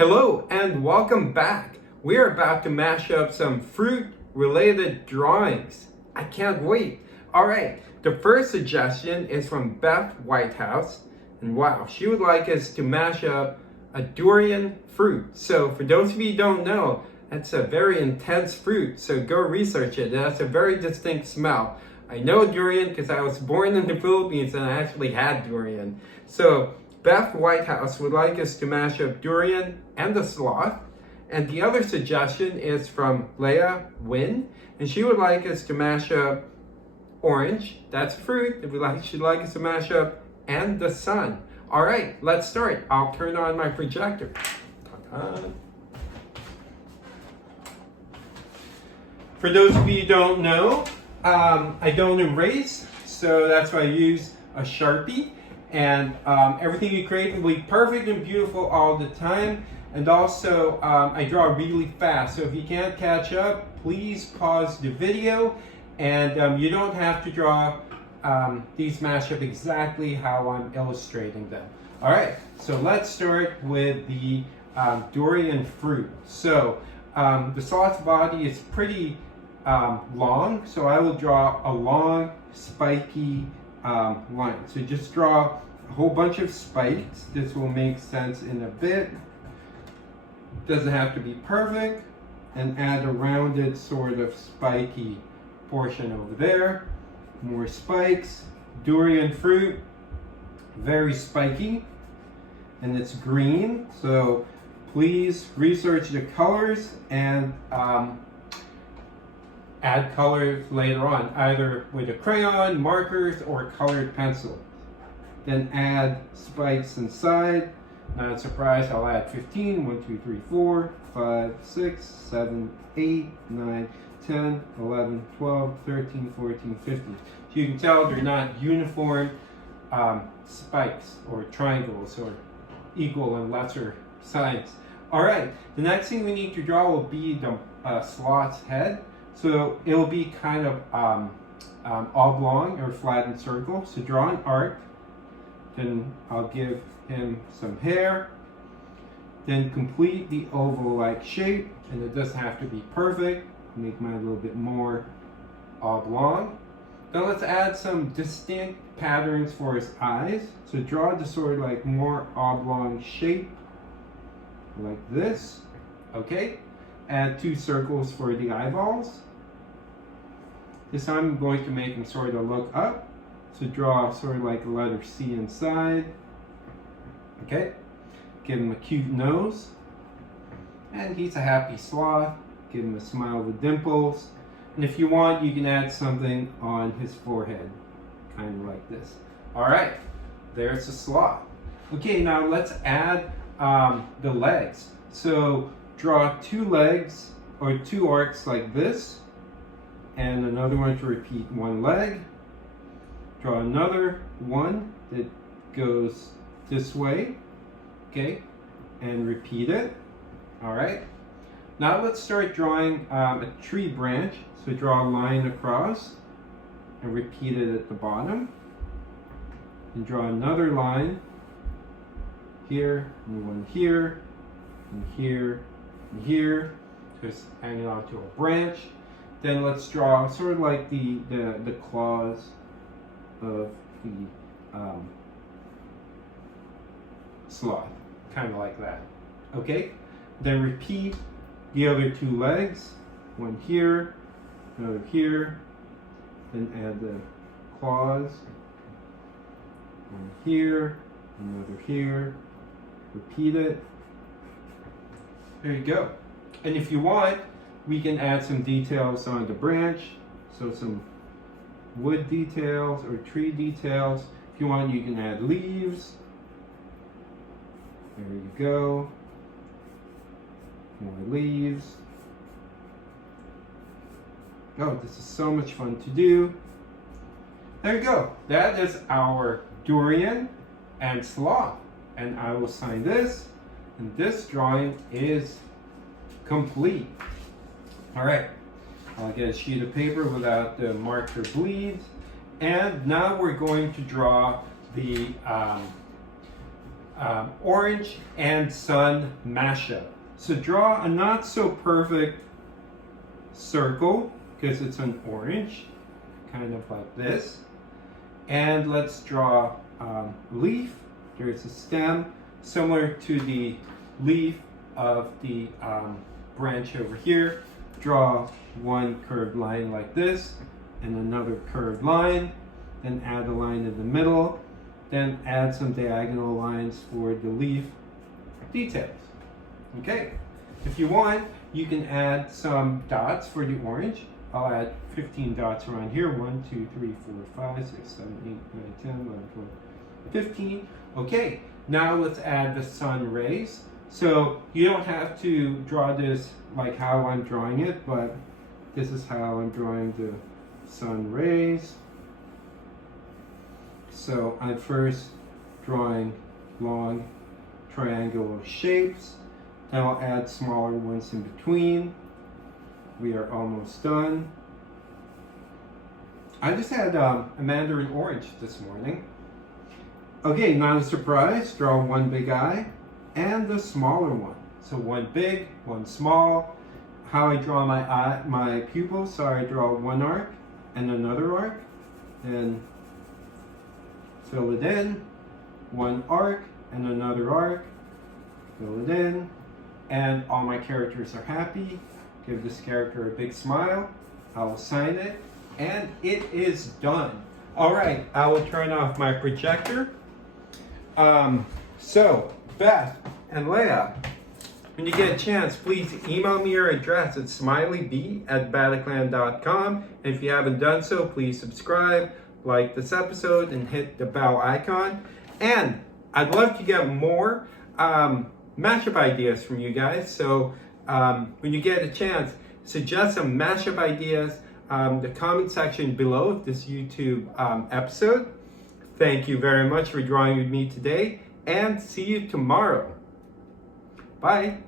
Hello and welcome back. We are about to mash up some fruit-related drawings. I can't wait. All right, the first suggestion is from Beth Whitehouse. And wow, she would like us to mash up a durian fruit. So for those of you who don't know, that's a very intense fruit. So go research it. It has a very distinct smell. I know durian because I was born in the Philippines and I actually had durian. So Beth Whitehouse would like us to mash up durian and the sloth. And the other suggestion is from Leah, Nguyen, and she would like us to mash up orange, that's fruit, she'd like us to mash up, and the sun. All right, let's start. I'll turn on my projector. For those of you who don't know, I don't erase, so that's why I use a Sharpie. And everything you create will be perfect and beautiful all the time. And also, I draw really fast. So if you can't catch up, please pause the video. And you don't have to draw these mashup exactly how I'm illustrating them. All right, so let's start with the durian fruit. So the sloth's body is pretty long. So I will draw a long, spiky line. So just draw a whole bunch of spikes. This will make sense in a bit. Doesn't have to be perfect. And add a rounded sort of spiky portion over there. More spikes. Durian fruit, very spiky. And it's green. So please research the colors and add colors later on, either with a crayon, markers, or colored pencil. Then add spikes inside. Not surprised, I'll add 15. 1, 2, 3, 4, 5, 6, 7, 8, 9, 10, 11, 12, 13, 14, 15. So you can tell they're not uniform spikes or triangles or equal and lesser size. All right, the next thing we need to draw will be the sloth's head. So it'll be kind of oblong or flattened circle. So draw an arc. Then I'll give him some hair. Then complete the oval-like shape. And it doesn't have to be perfect. Make mine a little bit more oblong. Then let's add some distinct patterns for his eyes. So draw the sort of like more oblong shape. Like this. Okay. Add 2 circles for the eyeballs. This time I'm going to make him sort of look up. So draw sort of like a letter C inside. Okay. Give him a cute nose. And he's a happy sloth. Give him a smile with dimples. And if you want, you can add something on his forehead. Kind of like this. Alright. There's the sloth. Okay, now let's add the legs. So draw 2 legs or 2 arcs like this. And another one to repeat 1 leg. Draw another one that goes this way. Okay. And repeat it. Alright. Now let's start drawing a tree branch. So draw a line across and repeat it at the bottom. And draw another line here, and one here, and here, and here. Just hanging onto a branch. Then let's draw sort of like the claws of the sloth. Kind of like that. Okay? Then repeat the other 2 legs. One here, another here. Then add the claws. One here, another here. Repeat it. There you go. And if you want, we can add some details on the branch. So some wood details or tree details. If you want, you can add leaves. There you go. More leaves. Oh, this is so much fun to do. There you go. That is our durian and sloth. And I will sign this. And this drawing is complete. All right. I'll get a sheet of paper without the marker bleeds. And now we're going to draw the orange and sun mashup. So draw a not so perfect circle because it's an orange, kind of like this. And let's draw a leaf. There's a stem similar to the leaf of the branch over here. Draw one curved line like this and another curved line, then add a line in the middle, then add some diagonal lines for the leaf details. Okay, if you want, you can add some dots for the orange. I'll add 15 dots around here. 1, 2, 3, 4, 5, 6, 7, 8, 9, 10, 11, 12, 15. Okay, now let's add the sun rays. So you don't have to draw this like how I'm drawing it, but this is how I'm drawing the sun rays. So I'm first drawing long triangular shapes. Then I'll add smaller ones in between. We are almost done. I just had a mandarin orange this morning. Okay, not a surprise. Draw one big eye and the smaller one. So one big, one small. How I draw my eye, my pupil. So I draw one arc and another arc. Then fill it in. One arc and another arc. Fill it in. And all my characters are happy. Give this character a big smile. I will sign it. And it is done. All right, I will turn off my projector. So, Beth and Leah, when you get a chance, please email me your address at smileyb@bataclan.com. And if you haven't done so, please subscribe, like this episode, and hit the bell icon. And I'd love to get more mashup ideas from you guys. So when you get a chance, suggest some mashup ideas the comment section below of this YouTube episode. Thank you very much for drawing with me today, and see you tomorrow. Bye.